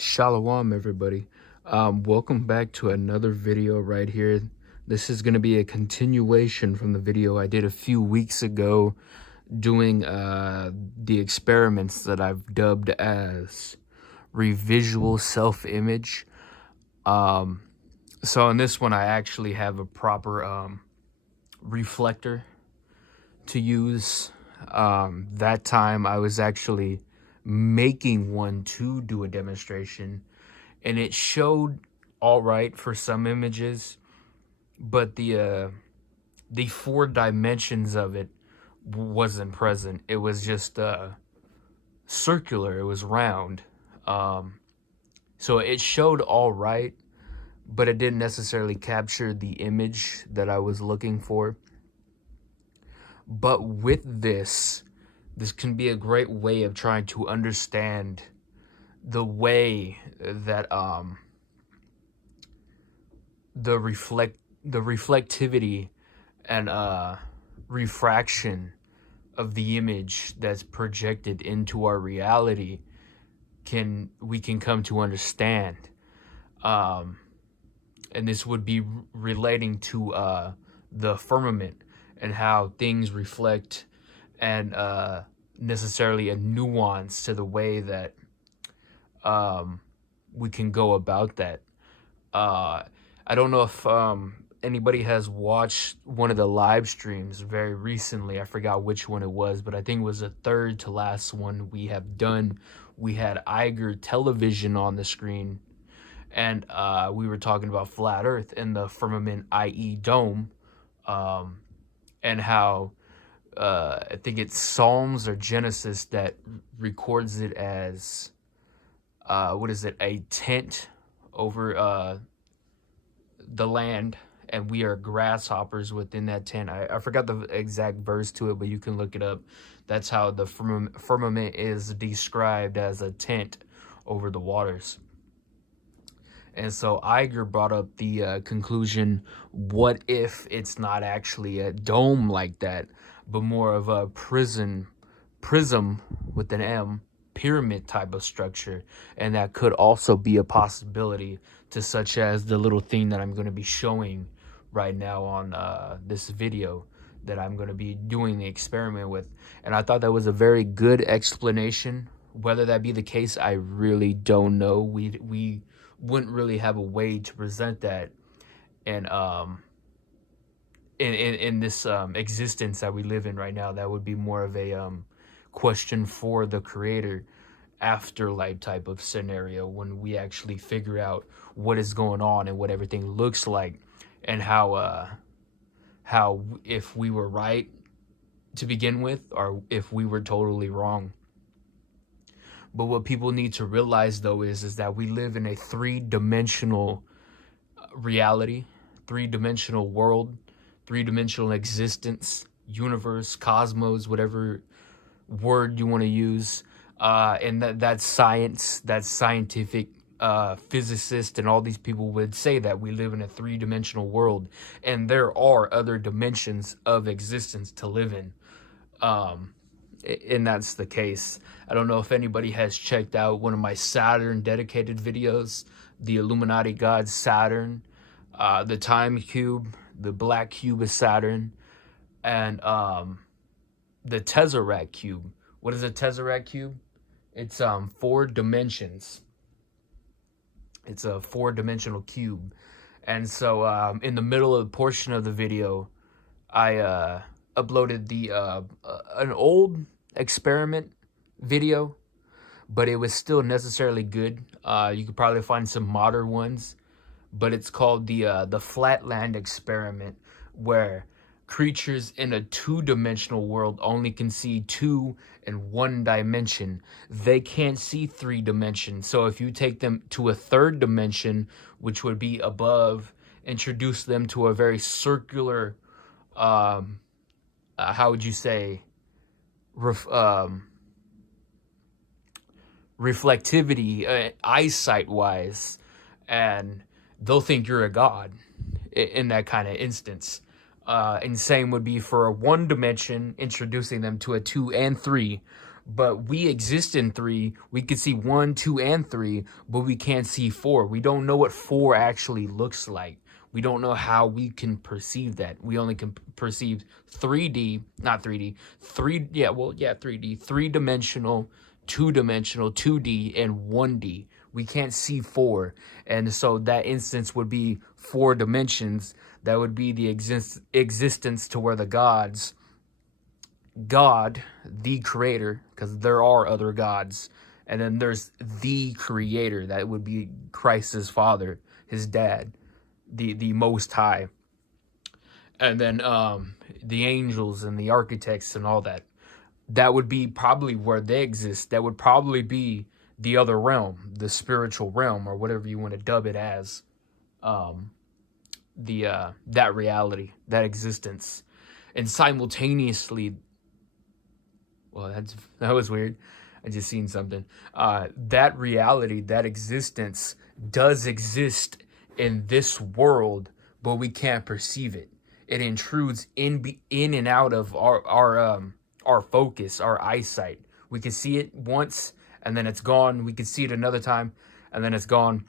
Shalom, everybody. Welcome back to another video right here. This is going to be a continuation from the video I did a few weeks ago doing the experiments that I've dubbed as Revisual self-image. So in this one, I actually have a proper reflector to use. That time I was actually making one to do a demonstration, and it showed all right for some images, but the 4 dimensions of it wasn't present. It was just circular, it was round. So it showed all right, but it didn't necessarily capture the image that I was looking for. But with this can be a great way of trying to understand the way that the reflectivity and refraction of the image that's projected into our reality we can come to understand. And this would be relating to the firmament and how things reflect, and necessarily a nuance to the way that we can go about that. I don't know if anybody has watched one of the live streams very recently. I forgot which one it was, but I think it was the third to last one we have done. We had Iger television on the screen, and we were talking about flat earth and the firmament, i.e. dome, and how I think it's Psalms or Genesis that records it as a tent over the land, and we are grasshoppers within that tent. I forgot the exact verse to it, but you can look it up. That's how the firmament is described, as a tent over the waters. And so Iger brought up the conclusion, what if it's not actually a dome like that, but more of a prism with an M, pyramid type of structure? And that could also be a possibility, to such as the little thing that I'm going to be showing right now on this video that I'm going to be doing the experiment with. And I thought that was a very good explanation. Whether that be the case, I really don't know. We wouldn't really have a way to present that and in this existence that we live in right now. That would be more of a question for the creator, afterlife type of scenario, when we actually figure out what is going on and what everything looks like, and how if we were right to begin with, or if we were totally wrong. But what people need to realize, though, is that we live in a 3-dimensional reality, 3-dimensional world, 3-dimensional existence, universe, cosmos, whatever word you want to use. And that's science, that's scientific physicists, and all these people would say that we live in a 3-dimensional world, and there are other dimensions of existence to live in. And that's the case. I don't know if anybody has checked out one of my Saturn dedicated videos, the Illuminati god Saturn, the time cube, the black cube of Saturn, and the Tesseract cube. What is a Tesseract cube? It's 4 dimensions. It's a 4-dimensional cube. And so in the middle of the portion of the video, I uploaded the an old experiment video, but it was still necessarily good. You could probably find some modern ones, but it's called the Flatland experiment, where creatures in a 2-dimensional world only can see 2 and 1 dimension. They can't see 3 dimensions. So if you take them to a 3rd dimension, which would be above, introduce them to a very circular, how would you say, reflectivity, eyesight wise, and they'll think you're a god in that kind of instance. And same would be for a 1 dimension, introducing them to a 2 and 3, but we exist in 3. We could see 1, 2, and 3, but we can't see 4. We don't know what 4 actually looks like. We don't know how we can perceive that. We only can perceive 3D, not 3D, 3D, 3-dimensional, 2-dimensional, 2D, and 1D. We can't see 4. And so that instance would be 4 dimensions. That would be the existence to where the gods, God, the creator, because there are other gods, and then there's the creator, that would be Christ's father, his dad, the most high, and then the angels and the architects and all that. That would be probably where they exist. That would probably be the other realm, the spiritual realm, or whatever you want to dub it as. That reality, that existence, and simultaneously, well, that was weird. I just seen something. That reality, that existence does exist in this world, but we can't perceive it. It intrudes in and out of our focus, our eyesight. We can see it once, and then it's gone. We can see it another time, and then it's gone.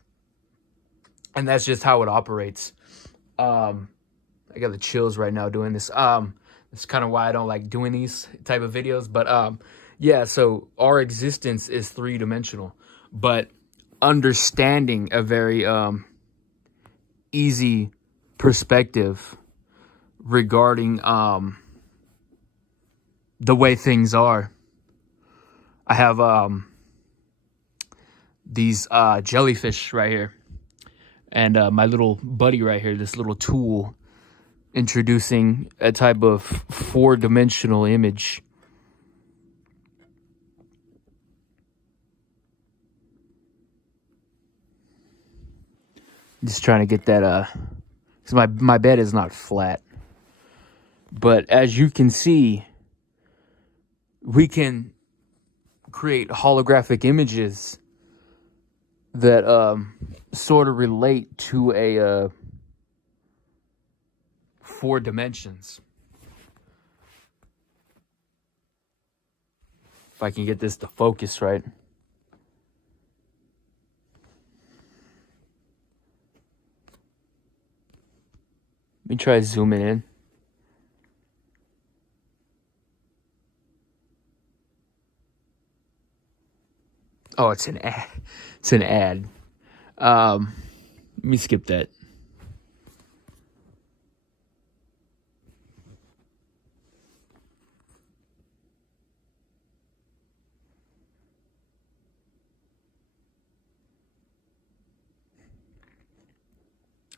And that's just how it operates. I got the chills right now doing this. That's kind of why I don't like doing these type of videos. But yeah, so our existence is 3-dimensional, but understanding a very easy perspective regarding the way things are. I have these jellyfish right here, and my little buddy right here, this little tool, introducing a type of 4-dimensional image. Just trying to get that, because my bed is not flat. But as you can see, we can create holographic images that sort of relate to a 4 dimensions. If I can get this to focus right. Let me try zooming in. Oh, it's an ad. It's an ad. Let me skip that.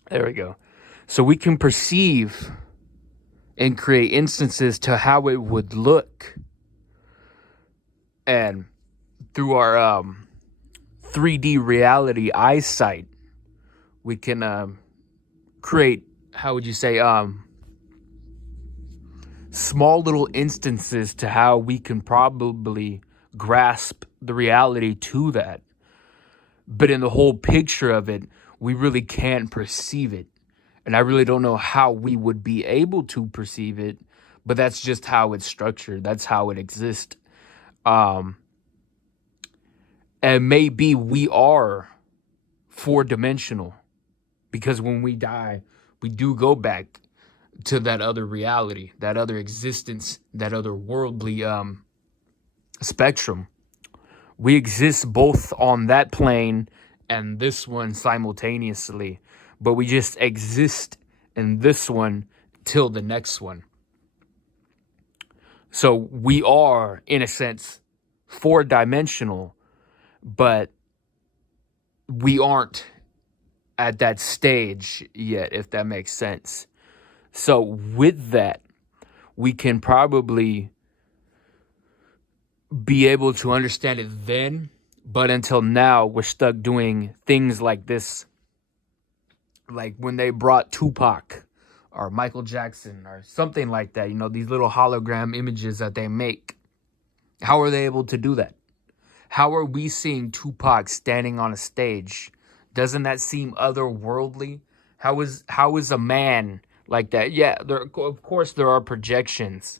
There we go. So we can perceive and create instances to how it would look. And through our 3D reality eyesight, we can create, how would you say, small little instances to how we can probably grasp the reality to that. But in the whole picture of it, we really can't perceive it. And I really don't know how we would be able to perceive it, but that's just how it's structured. That's how it exists. And maybe we are 4-dimensional, because when we die, we do go back to that other reality, that other existence, that other worldly spectrum. We exist both on that plane and this one simultaneously, but we just exist in this one till the next one. So we are, in a sense, 4-dimensional, but we aren't at that stage yet, if that makes sense. So with that, we can probably be able to understand it then, but until now, we're stuck doing things like this. Like when they brought Tupac or Michael Jackson or something like that, you know, these little hologram images that they make. How are they able to do that? How are we seeing Tupac standing on a stage? Doesn't that seem otherworldly? How is a man like that? Yeah, of course there are projections,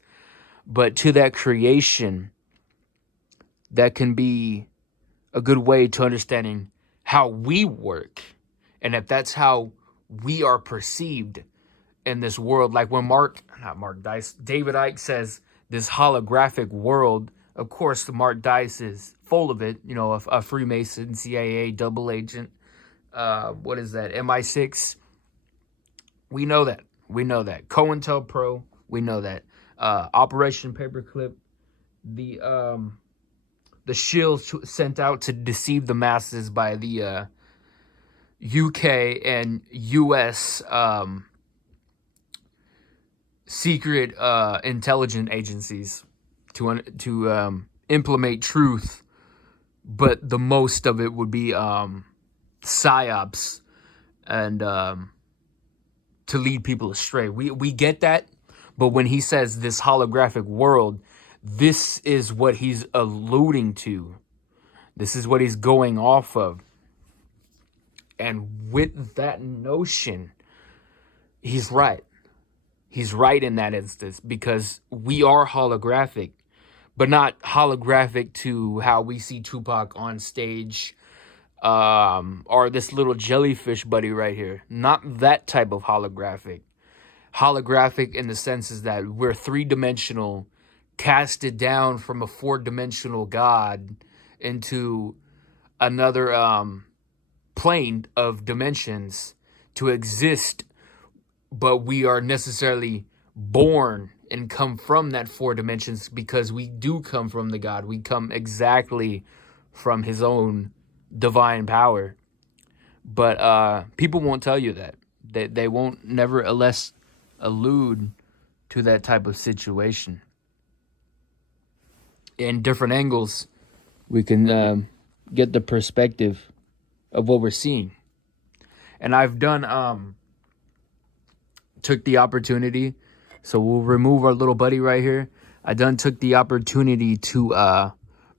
but to that creation, that can be a good way to understanding how we work, and if that's how we are perceived in this world. Like when David Icke says this holographic world, of course, the Mark Dice is full of it. You know, a Freemason, CIA, double agent, what is that, MI6. We know that. We know that. COINTELPRO, we know that. Operation Paperclip, the shield sent out to deceive the masses by the UK and US secret intelligence agencies to implement truth, but the most of it would be psyops and to lead people astray. We get that, but when he says this holographic world, this is what he's alluding to. This is what he's going off of. And with that notion, he's right. He's right in that instance, because we are holographic, but not holographic to how we see Tupac on stage, or this little jellyfish buddy right here. Not that type of holographic. Holographic in the sense is that we're three-dimensional, casted down from a four-dimensional God into another plane of dimensions to exist, but we are necessarily born and come from that four dimensions because we do come from the God. We come exactly from his own divine power. But people won't tell you that. They won't nevertheless allude to that type of situation. In different angles, we can get the perspective of what we're seeing. And I've done took the opportunity, so we'll remove our little buddy right here. I took the opportunity to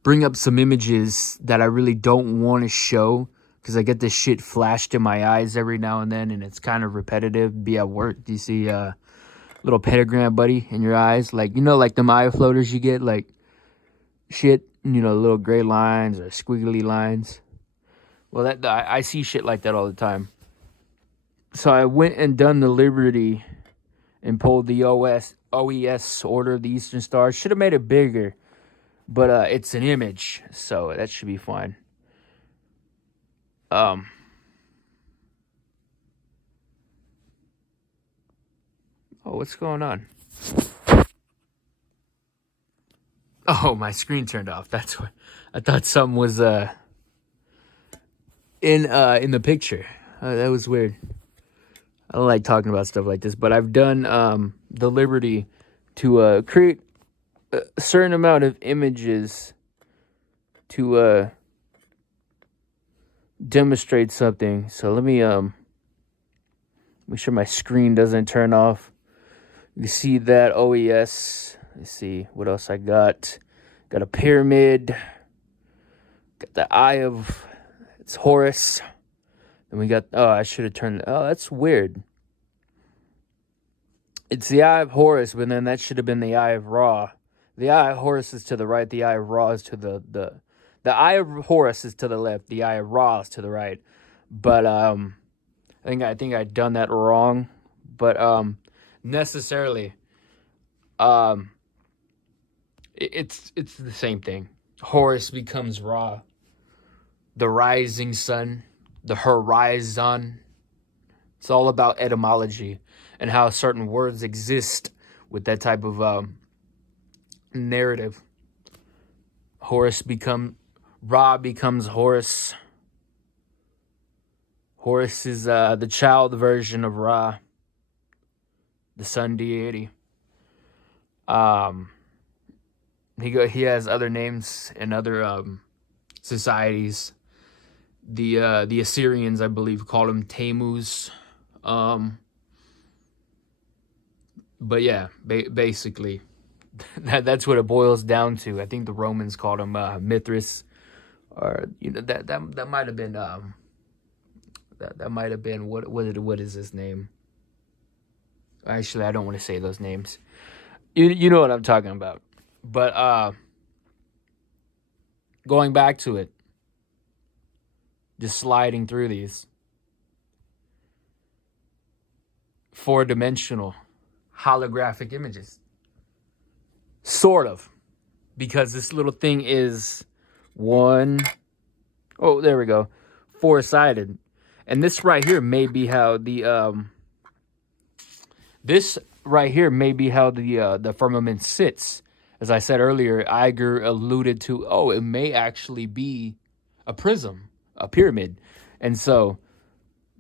bring up some images that I really don't want to show, because I get this shit flashed in my eyes every now and then, and it's kind of repetitive. Be at work, do you see a little pentagram buddy in your eyes? Like, you know, like them eye floaters you get, like shit, you know, little gray lines or squiggly lines. Well, I see shit like that all the time. So I went and done the Liberty and pulled the OES, Order of the Eastern Stars. Should have made it bigger, but it's an image, so that should be fine. Oh, what's going on? Oh, my screen turned off. That's what I thought. Something was in the picture. That was weird. I don't like talking about stuff like this, but I've done the Liberty to create a certain amount of images to demonstrate something. So let me make sure my screen doesn't turn off. You see that OES. Let's see what else I got. Got a pyramid. Got the eye of, it's Horus. And we got, oh, I should have turned, oh, that's weird. It's the eye of Horus, but then that should have been the eye of Ra. The eye of Horus is to the right. The eye of Ra is to the eye of Horus is to the left. The eye of Ra is to the right. But I think I'd done that wrong. But necessarily, it's the same thing. Horus becomes Ra, the rising sun, the horizon. It's all about etymology and how certain words exist with that type of narrative. Ra becomes Horus. Horus is the child version of Ra, the sun deity. He has other names in other societies. The Assyrians, I believe, called him Tammuz. But yeah, basically, that's what it boils down to. I think the Romans called him Mithras, or that might have been that might have been what is his name? Actually, I don't want to say those names. You know what I'm talking about. But going back to it, just sliding through these. 4-dimensional holographic images. Sort of. Because this little thing is there we go. 4-sided. And this right here may be how the the firmament sits. As I said earlier, Iger alluded to, it may actually be a prism, a pyramid. And so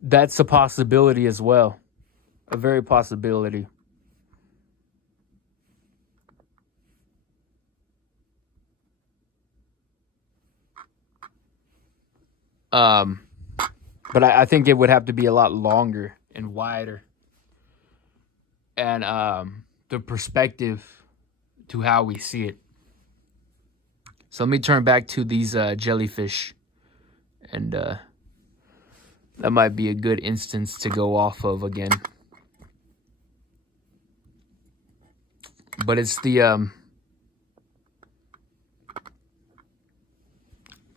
that's a possibility as well. A very possibility. But I think it would have to be a lot longer and wider. And the perspective to how we see it. So let me turn back to these jellyfish. And that might be a good instance to go off of again. But it's the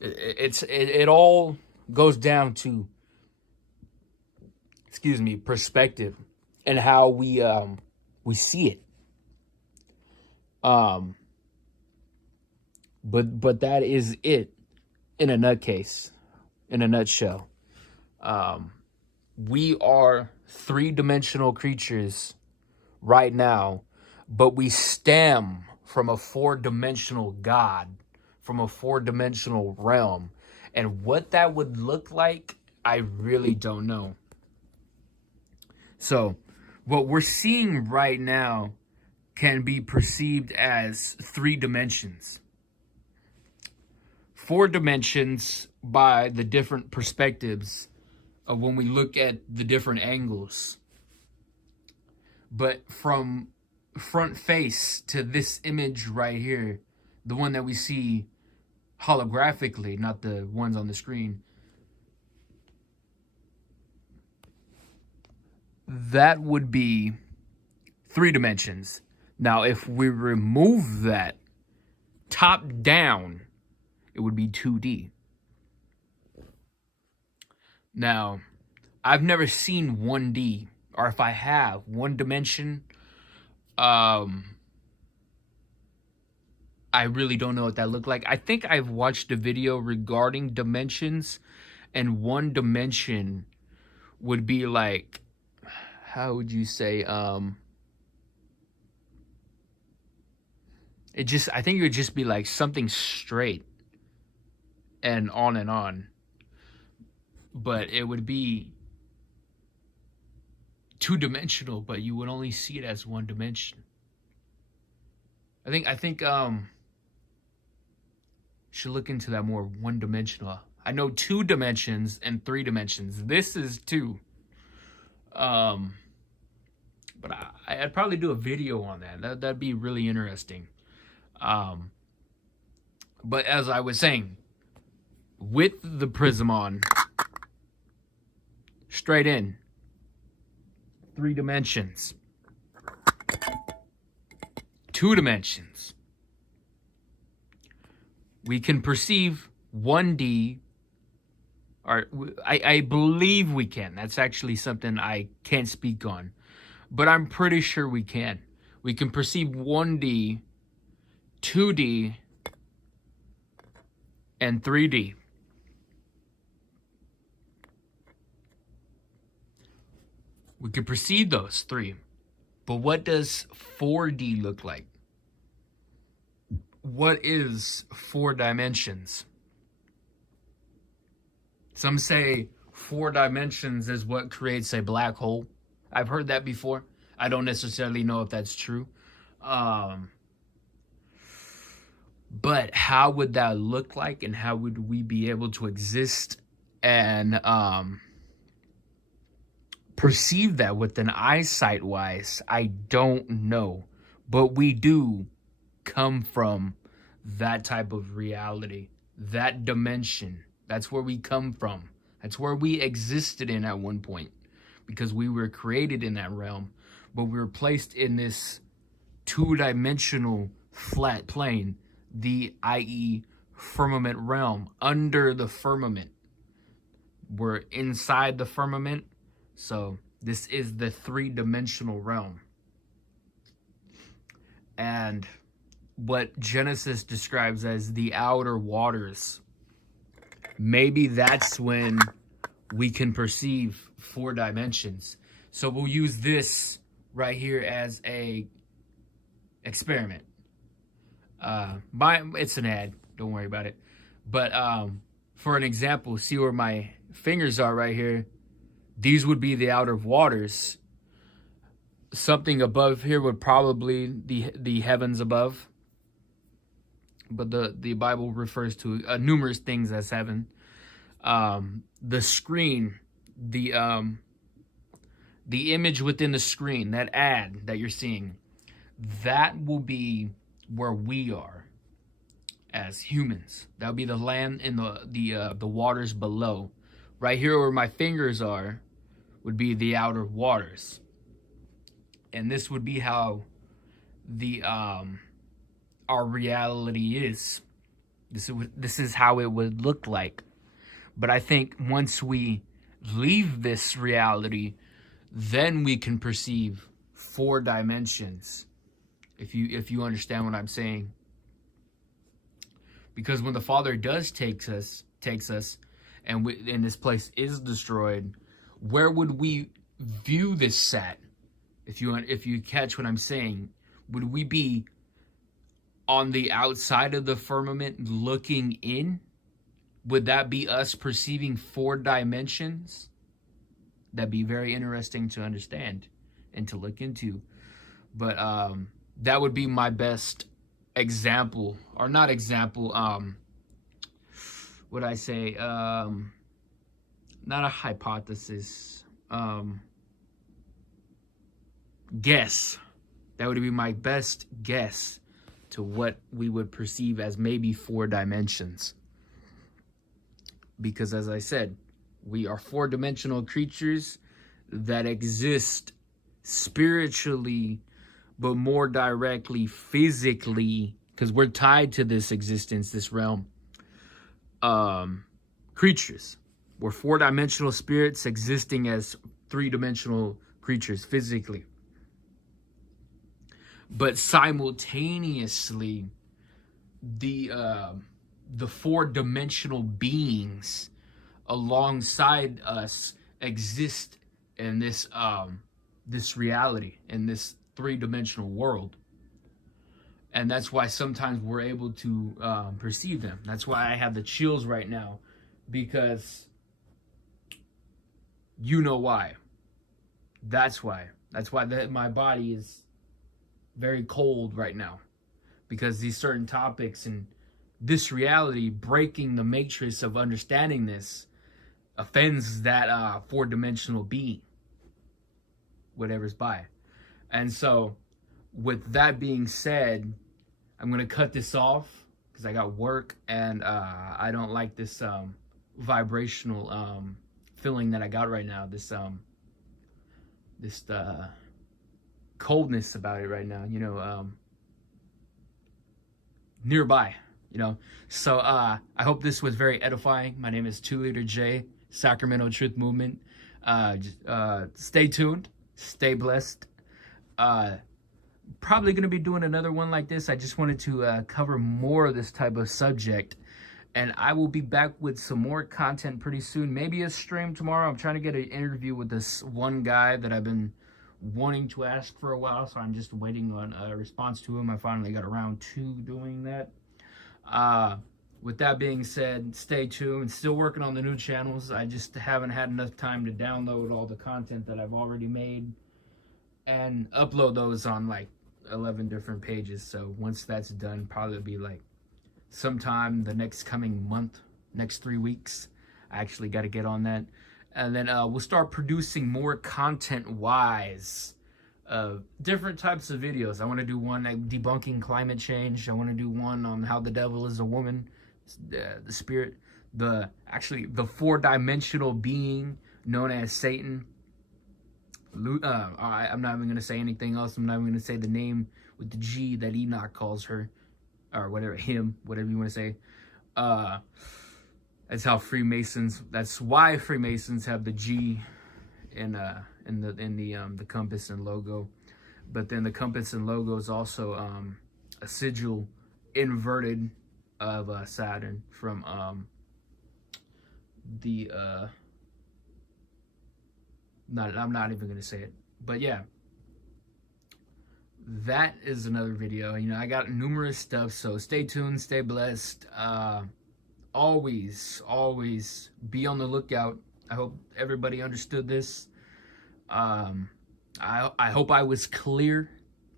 it all goes down to, perspective and how we see it. But that is it in a nutshell. We are 3-dimensional creatures right now, but we stem from a 4-dimensional God, from a 4-dimensional realm. And what that would look like, I really don't know. So, what we're seeing right now can be perceived as 3 dimensions. 4 dimensions by the different perspectives of when we look at the different angles. But from front face to this image right here, the one that we see holographically, not the ones on the screen, that would be 3 dimensions. Now, if we remove that top down, it would be 2D. Now, I've never seen 1D, or if I have, 1 dimension, I really don't know what that looked like. I think I've watched a video regarding dimensions, and 1 dimension would be like, how would you say, I think it would just be like something straight and on and on. But it would be 2-dimensional, but you would only see it as 1 dimension. I think should look into that more. 1-dimensional. I know 2 dimensions and 3 dimensions. This is 2. But I'd probably do a video on that. That'd be really interesting. But as I was saying, with the prism on, straight in, 3 dimensions, 2 dimensions. We can perceive 1D, or I believe we can. That's actually something I can't speak on, but I'm pretty sure we can. We can perceive 1D, 2D, and 3D. We can perceive those 3. But what does 4D look like? What is 4 dimensions? Some say 4 dimensions is what creates a black hole. I've heard that before. I don't necessarily know if that's true. But how would that look like, and how would we be able to exist and perceive that with an eyesight wise? I don't know. But we do come from that type of reality, that dimension. That's where we come from. That's where we existed in at one point, because we were created in that realm, but we were placed in this 2-dimensional flat plane, i.e. firmament realm, under the firmament. We're inside the firmament. So this is the three-dimensional realm. And what Genesis describes as the outer waters, maybe that's when we can perceive 4 dimensions. So we'll use this right here as a experiment. It's an ad, don't worry about it. But for an example, see where my fingers are right here. These would be the outer waters. Something above here would probably the heavens above. But the Bible refers to numerous things as heaven. The screen, the image within the screen, that ad that you're seeing, that will be where we are as humans. That would be the land in the waters below. Right here where my fingers are would be the outer waters. And this would be how our reality is. This is how it would look like. But I think once we leave this reality, then we can perceive 4 dimensions. If you understand what I'm saying. Because when the Father does takes us, and this place is destroyed, where would we view this set? If you catch what I'm saying, would we be on the outside of the firmament looking in? Would that be us perceiving 4 dimensions? That'd be very interesting to understand and to look into. But that would be my best example, or not example, what I say, not a hypothesis, guess. That would be my best guess to what we would perceive as maybe 4 dimensions. Because as I said, we are 4-dimensional creatures that exist spiritually, but more directly physically, because we're tied to this existence, this realm. Creatures. We're 4-dimensional spirits existing as 3-dimensional creatures physically. But simultaneously, the 4-dimensional beings alongside us exist in this reality, in this 3-dimensional world. And that's why sometimes we're able to perceive them. That's why I have the chills right now, because you know why. That's why my body is very cold right now, because these certain topics and this reality, breaking the matrix of understanding this, offends that 4-dimensional being, whatever's by. And so with that being said, I'm going to cut this off because I got work, and I don't like this vibrational feeling that I got right now, this coldness about it right now, nearby, So I hope this was very edifying. My name is 2 Liter J, Sacramento Truth Movement. Stay tuned, stay blessed. Probably going to be doing another one like this. I just wanted to cover more of this type of subject, and I will be back with some more content pretty soon. Maybe a stream tomorrow. I'm trying to get an interview with this one guy that I've been wanting to ask for a while, so I'm just waiting on a response to him. I finally got around to doing that. With that being said, stay tuned. Still working on the new channels. I just haven't had enough time to download all the content that I've already made and upload those on like 11 different pages. So once that's done, probably be like sometime the next coming month, next 3 weeks. I actually got to get on that. And then we'll start producing more content-wise, different types of videos. I want to do one like debunking climate change. I want to do one on how the devil is a woman, the spirit, the 4-dimensional being known as Satan. I'm not even going to say anything else. I'm not even going to say the name with the G that Enoch calls her, or whatever, him, whatever you want to say. That's why Freemasons have the G in the compass and logo. But then the compass and logo is also a sigil inverted of Saturn from I'm not even gonna say it, but yeah, that is another video. You know, I got numerous stuff, so stay tuned, stay blessed. Always be on the lookout. I hope everybody understood this. I hope I was clear.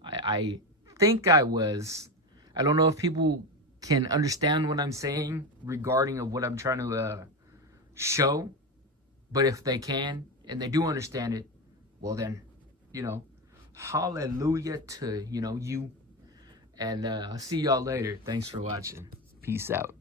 I think I was. I don't know if people can understand what I'm saying regarding of what I'm trying to show, but if they can and they do understand it, well then, you know, hallelujah to, you know, you. And I'll see y'all later. Thanks for watching. Peace out.